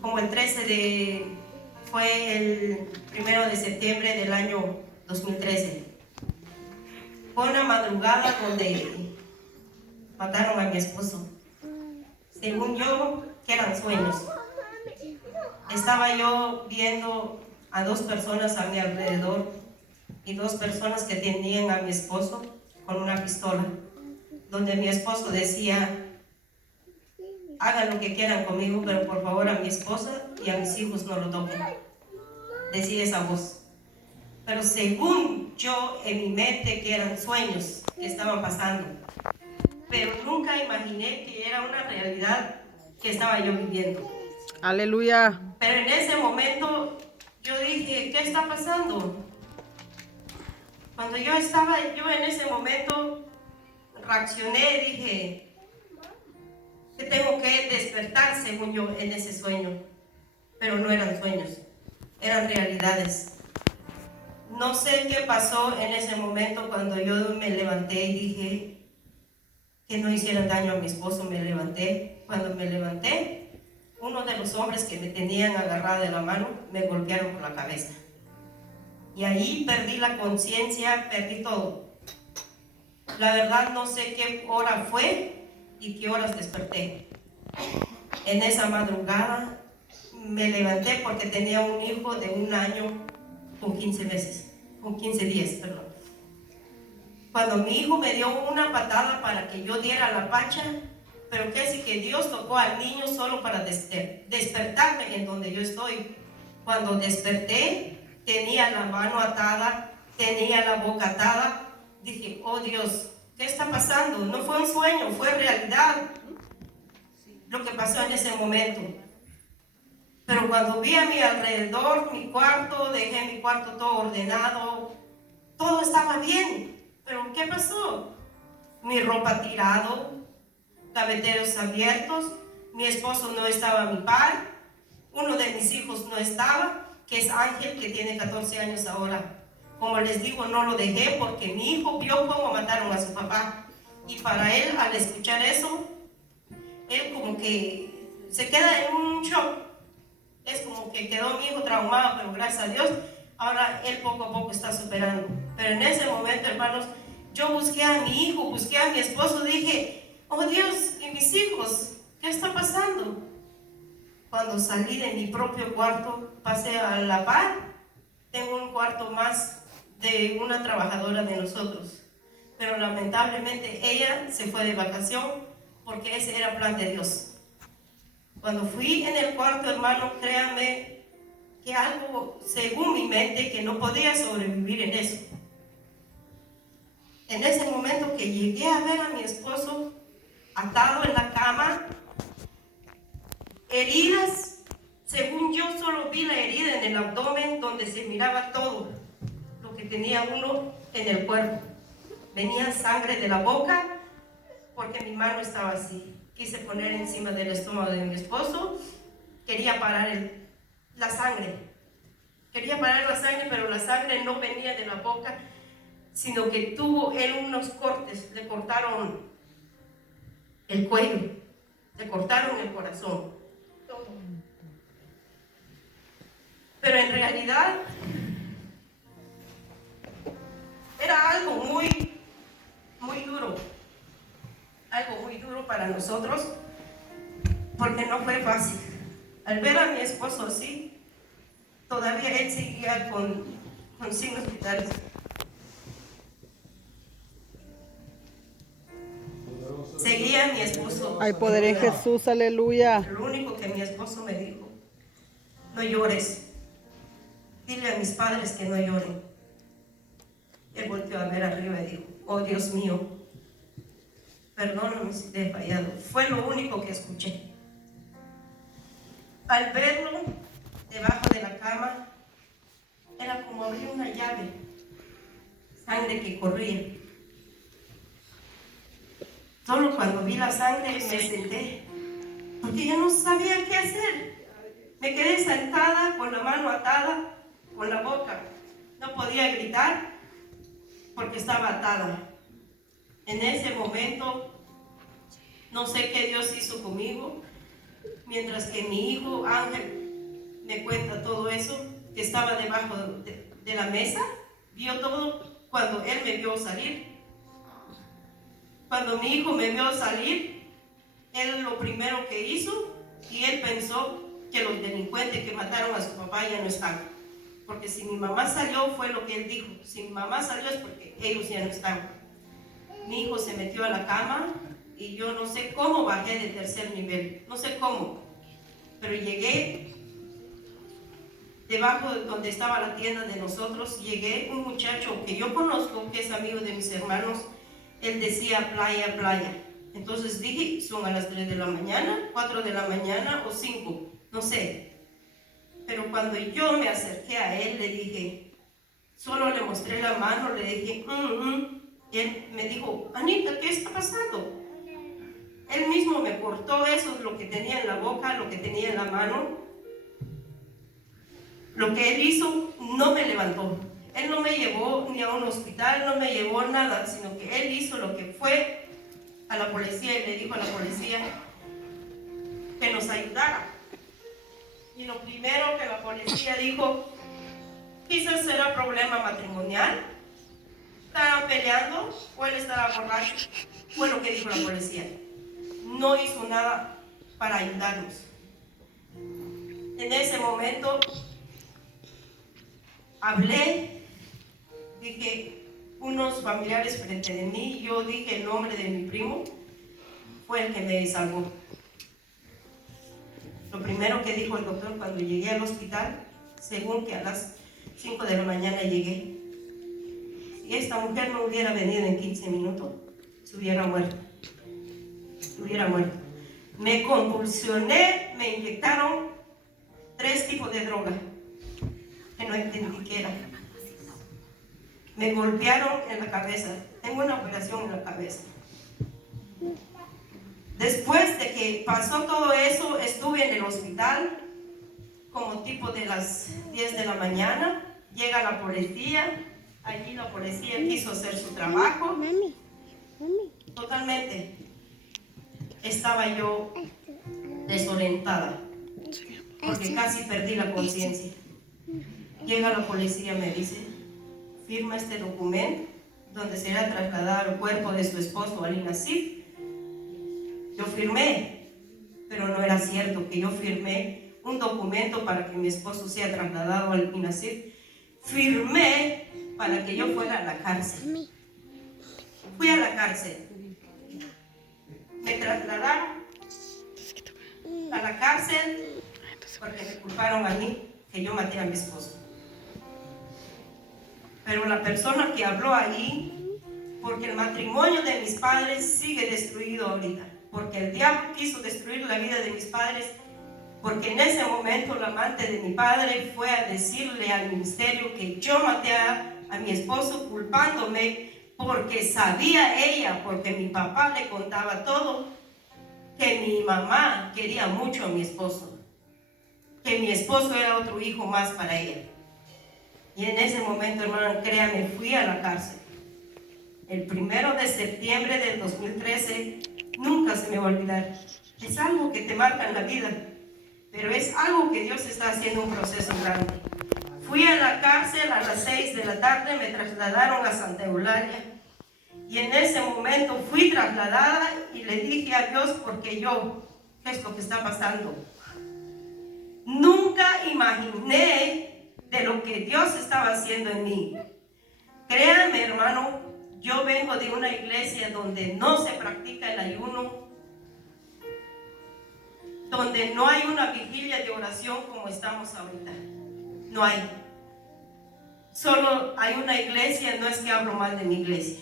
como fue el 1 de septiembre del año 2013. Fue una madrugada donde mataron a mi esposo. Según yo, que eran sueños. Estaba yo viendo a dos personas a mi alrededor y dos personas que tenían a mi esposo con una pistola, donde mi esposo decía: hagan lo que quieran conmigo, pero por favor a mi esposa y a mis hijos no lo toquen. Decía esa voz. Pero según yo, en mi mente, que eran sueños que estaban pasando, pero nunca imaginé que era una realidad que estaba yo viviendo. Aleluya. Pero en ese momento yo dije: ¿qué está pasando? Cuando yo en ese momento reaccioné, dije que tengo que despertar, según yo, en ese sueño. Pero no eran sueños, eran realidades. No sé qué pasó en ese momento cuando yo me levanté y dije que no hicieran daño a mi esposo. Me levanté. Cuando me levanté, uno de los hombres que me tenían agarrada de la mano me golpearon por la cabeza. Y ahí perdí la conciencia, perdí todo. La verdad no sé qué hora fue y qué horas desperté. En esa madrugada me levanté porque tenía un hijo de 1 año con 15 días, perdón. Cuando mi hijo me dio una patada para que yo diera la pacha, pero casi que Dios tocó al niño solo para despertarme en donde yo estoy. Cuando desperté, tenía la mano atada, tenía la boca atada. Dije: oh Dios, ¿qué está pasando? No fue un sueño, fue realidad lo que pasó en ese momento. Pero cuando vi a mi alrededor, mi cuarto, dejé mi cuarto todo ordenado, todo estaba bien. Pero ¿qué pasó? Mi ropa tirado, gaveteros abiertos, mi esposo no estaba a mi par, uno de mis hijos no estaba, que es Ángel, que tiene 14 años ahora. Como les digo, no lo dejé porque mi hijo vio cómo mataron a su papá. Y para él, al escuchar eso, él como que se queda en un shock. Es como que quedó mi hijo traumado, pero gracias a Dios, ahora él poco a poco está superando. Pero en ese momento, hermanos, yo busqué a mi hijo, busqué a mi esposo, dije: oh Dios, ¿y mis hijos? ¿Qué está pasando? Cuando salí de mi propio cuarto, pasé a la par. Tengo un cuarto más de una trabajadora de nosotros, pero lamentablemente ella se fue de vacación porque ese era plan de Dios. Cuando fui en el cuarto, hermano, créanme que algo, según mi mente, que no podía sobrevivir en eso. En ese momento que llegué a ver a mi esposo atado en la cama, heridas, según yo solo vi la herida en el abdomen donde se miraba todo lo que tenía uno en el cuerpo. Venía sangre de la boca porque mi mano estaba así. Quise poner encima del estómago de mi esposo, quería parar la sangre. Quería parar la sangre, pero la sangre no venía de la boca, sino que tuvo él unos cortes, le cortaron el cuello, le cortaron el corazón, todo. Pero en realidad era algo muy duro para nosotros, porque no fue fácil. Al ver a mi esposo así, todavía él seguía con signos vitales. Seguía mi esposo. Hay poder en Jesús, aleluya. Lo único que mi esposo me dijo: no llores, dile a mis padres que no lloren. Él volteó a ver arriba y dijo: oh Dios mío, perdóname si te he fallado. Fue lo único que escuché. Al verlo debajo de la cama, era como abrir una llave, sangre que corría. Solo cuando vi la sangre me senté, porque yo no sabía qué hacer. Me quedé sentada con la mano atada, con la boca. No podía gritar porque estaba atada. En ese momento, no sé qué Dios hizo conmigo, mientras que mi hijo Ángel me cuenta todo eso, que estaba debajo de la mesa, vio todo cuando él me vio salir. Cuando mi hijo me vio salir, él lo primero que hizo, y él pensó que los delincuentes que mataron a su papá ya no están. Porque si mi mamá salió, fue lo que él dijo, si mi mamá salió es porque ellos ya no están. Mi hijo se metió a la cama y yo no sé cómo bajé de tercer nivel, no sé cómo, pero llegué debajo de donde estaba la tienda de nosotros. Llegué un muchacho que yo conozco, que es amigo de mis hermanos. Él decía playa, playa. Entonces dije, son a las 3 de la mañana, 4 de la mañana o 5, no sé. Pero cuando yo me acerqué a él, le dije, solo le mostré la mano, le dije, Él me dijo, Anita, ¿qué está pasando? Él mismo me cortó eso, lo que tenía en la boca, lo que tenía en la mano. Lo que él hizo, no me levantó. Él no me llevó ni a un hospital, no me llevó a nada, sino que él hizo lo que fue a la policía y le dijo a la policía que nos ayudara. Y lo primero que la policía dijo, quizás será problema matrimonial, estaban peleando o él estaba borracho, fue lo que dijo la policía. No hizo nada para ayudarnos. En ese momento hablé, dije unos familiares frente de mí, yo dije el nombre de mi primo, fue el que me salvó. Lo primero que dijo el doctor cuando llegué al hospital, según que a las 5 de la mañana llegué, si esta mujer no hubiera venido en 15 minutos, se hubiera muerto. Se hubiera muerto. Me convulsioné, me inyectaron 3 tipos de droga que no entendí qué era. Me golpearon en la cabeza, tengo una operación en la cabeza. Después de que pasó todo eso, estuve en el hospital, como tipo de las 10 de la mañana, llega la policía, allí la policía quiso hacer su trabajo, totalmente. Estaba yo desorientada, porque casi perdí la conciencia. Llega la policía, me dice, firma este documento, donde será trasladado el cuerpo de su esposo, Ali Nassif. Yo firmé, pero no era cierto que yo firmé un documento para que mi esposo sea trasladado al INASIF. Firmé para que yo fuera a la cárcel. Fui a la cárcel. Me trasladaron a la cárcel porque me culparon a mí que yo maté a mi esposo. Pero la persona que habló ahí, porque el matrimonio de mis padres sigue destruido ahorita, porque el diablo quiso destruir la vida de mis padres, porque en ese momento la amante de mi padre fue a decirle al ministerio que yo maté a mi esposo, culpándome, porque sabía ella, porque mi papá le contaba todo, que mi mamá quería mucho a mi esposo, que mi esposo era otro hijo más para ella. Y en ese momento, hermano, créame, fui a la cárcel. El 1 de septiembre del 2013, nunca se me va a olvidar. Es algo que te marca en la vida, pero es algo que Dios está haciendo un proceso grande. Fui a la cárcel a las 6 de la tarde, me trasladaron a Santa Eulalia. Y en ese momento fui trasladada y le dije a Dios, porque yo, ¿qué es lo que está pasando? Nunca imaginé de lo que Dios estaba haciendo en mí. Créanme, hermano, yo vengo de una iglesia donde no se practica el ayuno, donde no hay una vigilia de oración como estamos ahorita. No hay. Solo hay una iglesia, no es que hablo mal de mi iglesia.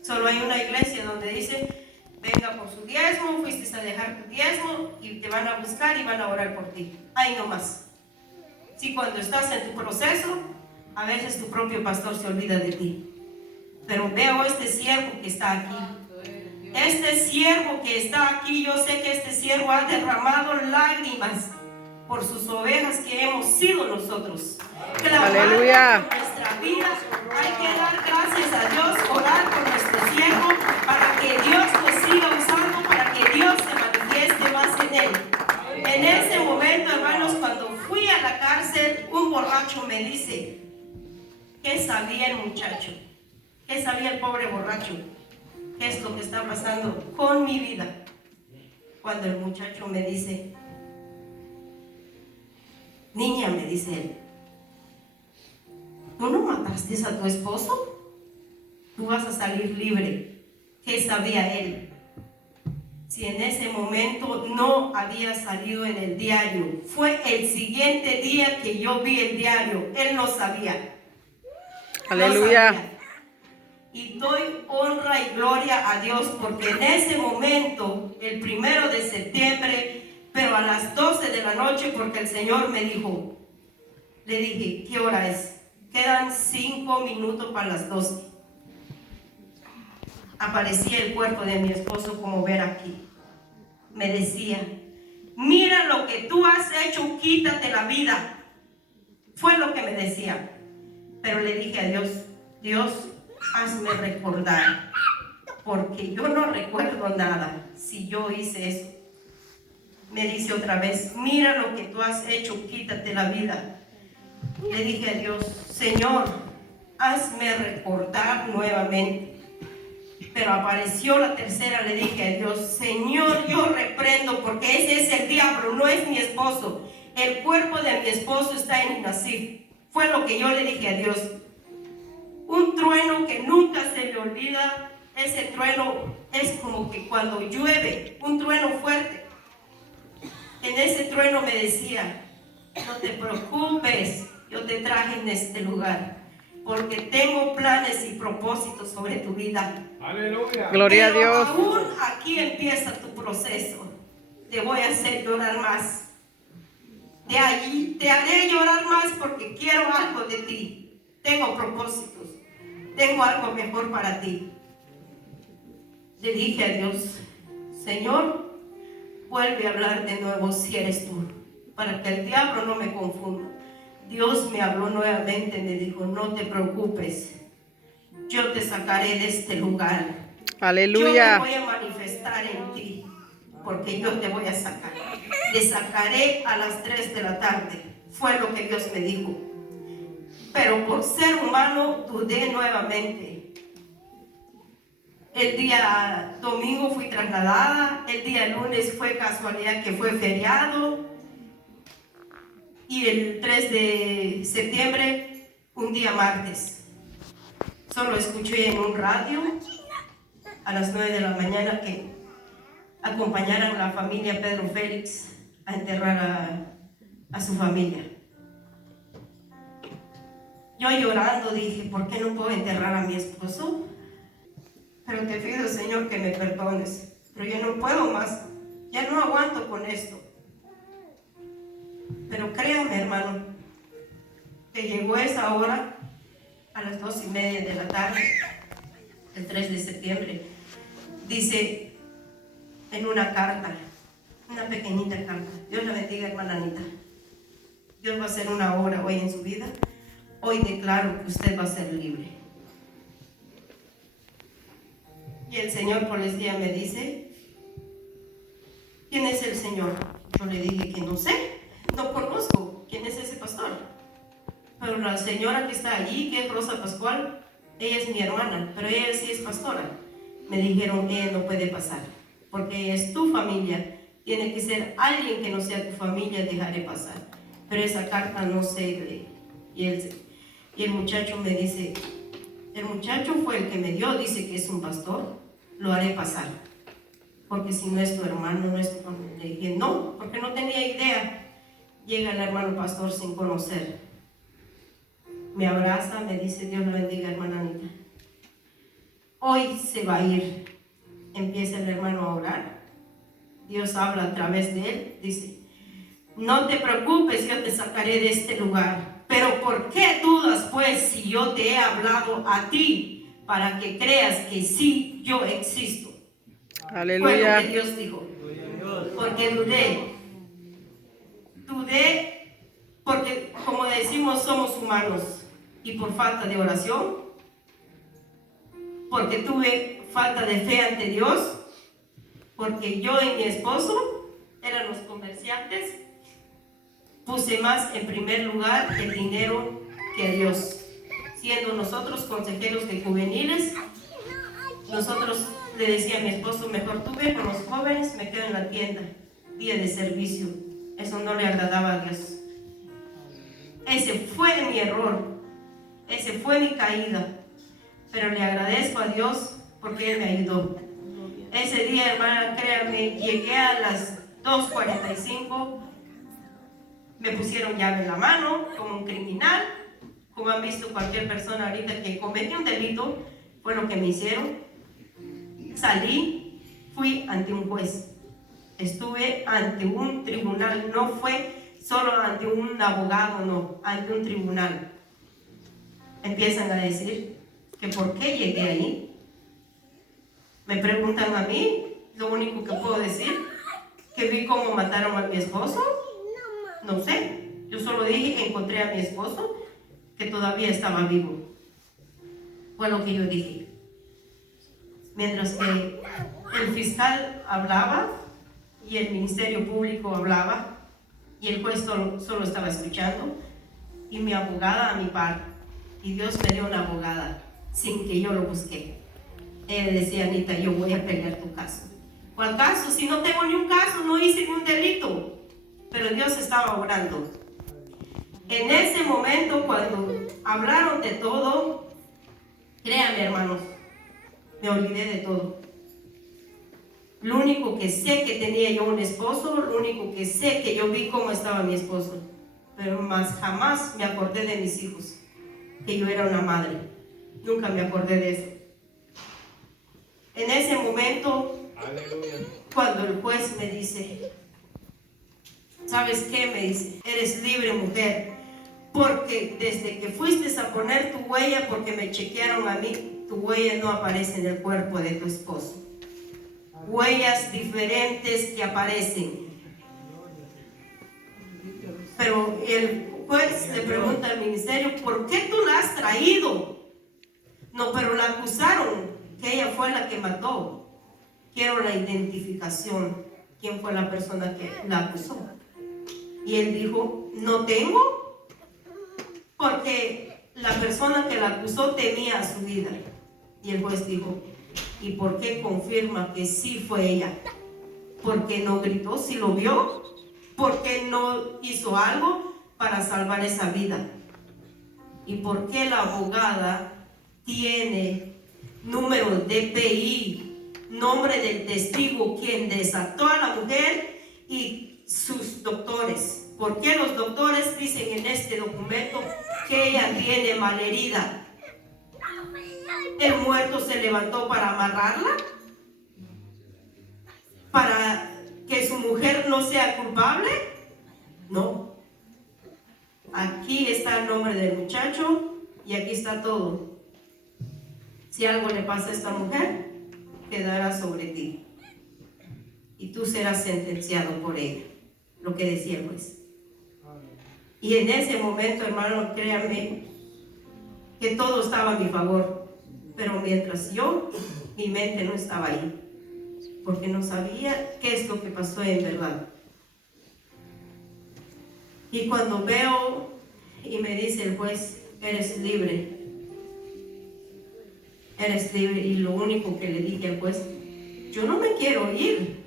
Solo hay una iglesia donde dice, venga por su diezmo, fuiste a dejar tu diezmo y te van a buscar y van a orar por ti. Ahí no más. Si cuando estás en tu proceso, a veces tu propio pastor se olvida de ti. Pero veo este siervo que está aquí. Este siervo que está aquí, yo sé que este siervo ha derramado lágrimas por sus ovejas que hemos sido nosotros. Aleluya. Por nuestra vida, hay que dar gracias a Dios, orar por nuestro siervo, para que Dios lo siga usando, para que Dios se manifieste más en él. En ese momento, hermanos, cuando fui a la cárcel, un borracho me dice, ¿qué sabía el muchacho? ¿Qué sabía el pobre borracho? ¿Qué es lo que está pasando con mi vida? Cuando el muchacho me dice, niña, me dice él, ¿tú no mataste a tu esposo? Tú vas a salir libre. ¿Qué sabía él? Si en ese momento no había salido en el diario, fue el siguiente día que yo vi el diario, él no sabía. Aleluya. No sabía. Y doy honra y gloria a Dios porque en ese momento, el 1 de septiembre, pero a las 12 de la noche, porque el Señor me dijo, le dije, ¿qué hora es? Quedan 5 minutos para las 12. Aparecía el cuerpo de mi esposo, como ver aquí. Me decía, mira lo que tú has hecho, quítate la vida. Fue lo que me decía. Pero le dije a Dios, Dios, hazme recordar, porque yo no recuerdo nada si yo hice eso. Me dice otra vez, mira lo que tú has hecho, quítate la vida. Le dije a Dios, Señor, hazme recordar nuevamente. Pero apareció la tercera, le dije a Dios, Señor, yo reprendo, porque ese es el diablo, no es mi esposo. El cuerpo de mi esposo está en Nasif. Fue lo que yo le dije a Dios. Un trueno que nunca se me olvida, ese trueno es como que cuando llueve, un trueno fuerte. En ese trueno me decía, no te preocupes, yo te traje en este lugar, porque tengo planes y propósitos sobre tu vida. Aleluya. Gloria a Pero Dios. aún aquí empieza tu proceso. Te voy a hacer llorar más. De allí te haré llorar más porque quiero algo de ti. Tengo propósitos. Tengo algo mejor para ti. Le dije a Dios, Señor, vuelve a hablar de nuevo si eres tú, para que el diablo no me confunda. Dios me habló nuevamente, me dijo, no te preocupes, yo te sacaré de este lugar. Aleluya. Yo te voy a manifestar en ti, porque yo te voy a sacar. Te sacaré a las 3 de la tarde. Fue lo que Dios me dijo. Pero por ser humano dudé nuevamente. El día domingo fui trasladada. El día lunes fue casualidad que fue feriado. Y el 3 de septiembre, un día martes. Solo escuché en un radio a las 9 de la mañana que acompañaran a la familia Pedro Félix a enterrar a su familia. Yo llorando dije, ¿por qué no puedo enterrar a mi esposo? Pero te pido, Señor, que me perdones. Pero yo no puedo más, ya no aguanto con esto. Pero créame, hermano, que llegó esa hora a las 2:30 de la tarde, el 3 de septiembre. Dice en una carta, una pequeñita carta, Dios la bendiga, hermana Anita. Dios va a hacer una obra hoy en su vida. Hoy declaro que usted va a ser libre. Y el Señor policía me dice, ¿quién es el Señor? Yo le dije que no sé, no conozco quién es ese pastor. Pero la señora que está allí, que es Rosa Pascual, ella es mi hermana, pero ella sí es pastora. Me dijeron, ella no puede pasar, porque ella es tu familia. Tiene que ser alguien que no sea tu familia, dejaré pasar. Pero esa carta no se lee. Y el muchacho me dice, el muchacho fue el que me dio, dice que es un pastor, lo haré pasar. Porque si no es tu hermano, no es tu familia. Le dije, no, porque no tenía idea. Llega el hermano pastor sin conocer. Me abraza, me dice, Dios lo bendiga, hermana Anita. Hoy se va a ir. Empieza el hermano a orar. Dios habla a través de él. Dice, no te preocupes, yo te sacaré de este lugar. Pero ¿por qué dudas, pues, si yo te he hablado a ti para que creas que sí, yo existo? Aleluya. Fue lo que Dios dijo. Porque dudé. Dudé porque, como decimos, somos humanos. Y por falta de oración, porque tuve falta de fe ante Dios, porque yo y mi esposo éramos comerciantes. antes, puse más en primer lugar el dinero que a Dios. Siendo nosotros consejeros de juveniles, nosotros le decía a mi esposo, mejor tú ve con los jóvenes, me quedo en la tienda, día de servicio. Eso no le agradaba a Dios. Ese fue mi error, ese fue mi caída, pero le agradezco a Dios porque Él me ayudó. Ese día, hermana, créanme, llegué a las 2:45, me pusieron llave en la mano como un criminal, como han visto cualquier persona ahorita que cometió un delito, fue lo que me hicieron. Salí, fui ante un juez, estuve ante un tribunal, no fue solo ante un abogado, no, ante un tribunal. Empiezan a decir que por qué llegué ahí. Me preguntan a mí, lo único que puedo decir, que vi cómo mataron a mi esposo, no sé, yo solo dije que encontré a mi esposo, que todavía estaba vivo. Fue lo que yo dije. Mientras que el fiscal hablaba y el Ministerio Público hablaba y el juez solo estaba escuchando, y mi abogada a mi par, y Dios me dio una abogada sin que yo lo busqué. Ella decía, Anita, yo voy a pelear tu caso. ¿Cuál caso? Si no tengo ni un caso, no hice ni un delito. Pero Dios estaba obrando. En ese momento, cuando hablaron de todo, créanme, hermanos, me olvidé de todo. Lo único que sé que tenía yo un esposo, lo único que sé que yo vi cómo estaba mi esposo, pero más jamás me acordé de mis hijos, que yo era una madre. Nunca me acordé de eso. En ese momento, cuando el juez me dice, ¿sabes qué? Me dice, eres libre, mujer, porque desde que fuiste a poner tu huella, porque me chequearon a mí, tu huella no aparece en el cuerpo de tu esposo. Huellas diferentes que aparecen. Pero el juez le pregunta al ministerio, ¿por qué tú la has traído? No, pero la acusaron que ella fue la que mató. Quiero la identificación. ¿Quién fue la persona que la acusó? Y él dijo, no tengo, porque la persona que la acusó temía a su vida. Y el juez dijo, ¿y por qué confirma que sí fue ella? ¿Por qué no gritó si lo vio? ¿Por qué no hizo algo para salvar esa vida? ¿Y por qué la abogada tiene número de DPI, nombre del testigo quien desató a la mujer y sus doctores? ¿Por qué los doctores dicen en este documento que ella tiene malherida? ¿El muerto se levantó para amarrarla? ¿Para que su mujer no sea culpable? No. Aquí está el nombre del muchacho y aquí está todo. Si algo le pasa a esta mujer, quedará sobre ti. Y tú serás sentenciado por ella. Lo que decía el juez. Y en ese momento, hermano, créanme que todo estaba a mi favor. Pero mientras mi mente no estaba ahí. Porque no sabía qué es lo que pasó en verdad. Y cuando veo y me dice el juez, eres libre. Eres libre. Y lo único que le dije al juez, yo no me quiero ir.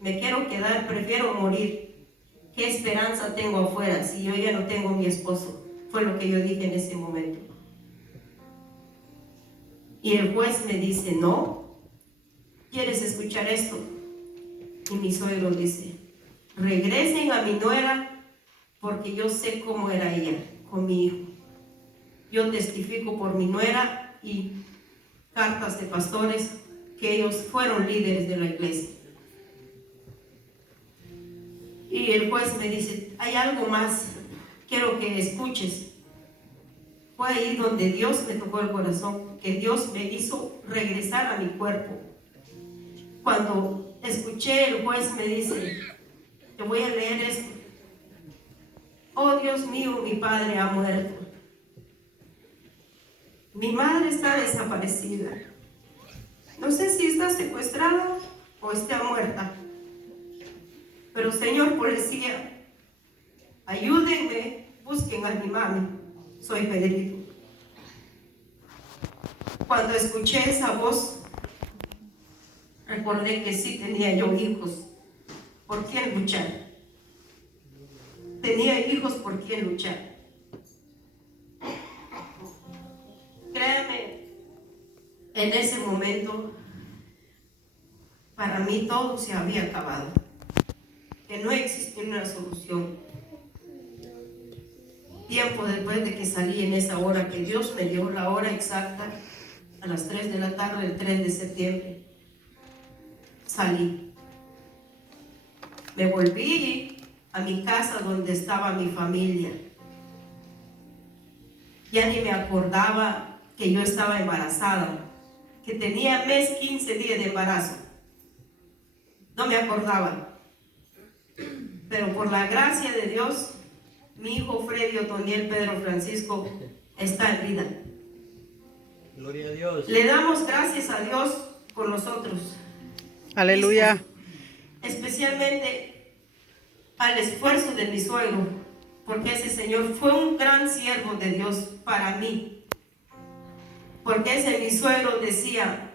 Me quiero quedar, prefiero morir. ¿Qué esperanza tengo afuera si yo ya no tengo mi esposo? Fue lo que yo dije en ese momento. Y el juez me dice, no. ¿Quieres escuchar esto? Y mi suegro dice, regresen a mi nuera porque yo sé cómo era ella con mi hijo. Yo testifico por mi nuera y cartas de pastores que ellos fueron líderes de la iglesia. Y el juez me dice, hay algo más, quiero que escuches. Fue ahí donde Dios me tocó el corazón, que Dios me hizo regresar a mi cuerpo. Cuando escuché, el juez me dice, te voy a leer esto. Oh Dios mío, mi padre ha muerto. Mi madre está desaparecida. No sé si está secuestrada o está muerta. Pero señor policía, ayúdenme, busquen a mi mami. Soy Pedrito. Cuando escuché esa voz, recordé que sí tenía yo hijos. ¿Por quién luchar? Tenía hijos por quién luchar. Créame, en ese momento, para mí todo se había acabado. Que no existía una solución. Tiempo después de que salí en esa hora, que Dios me dio la hora exacta, a las 3 de la tarde del 3 de septiembre, salí. Me volví a mi casa donde estaba mi familia. Ya ni me acordaba que yo estaba embarazada, que tenía mes 15 días de embarazo. No me acordaba. Pero por la gracia de Dios, mi hijo Freddy Otoniel Pedro Francisco está en vida. Gloria a Dios. Le damos gracias a Dios por nosotros. Aleluya. Especialmente al esfuerzo de mi suegro, porque ese señor fue un gran siervo de Dios para mí. Porque ese mi suegro decía,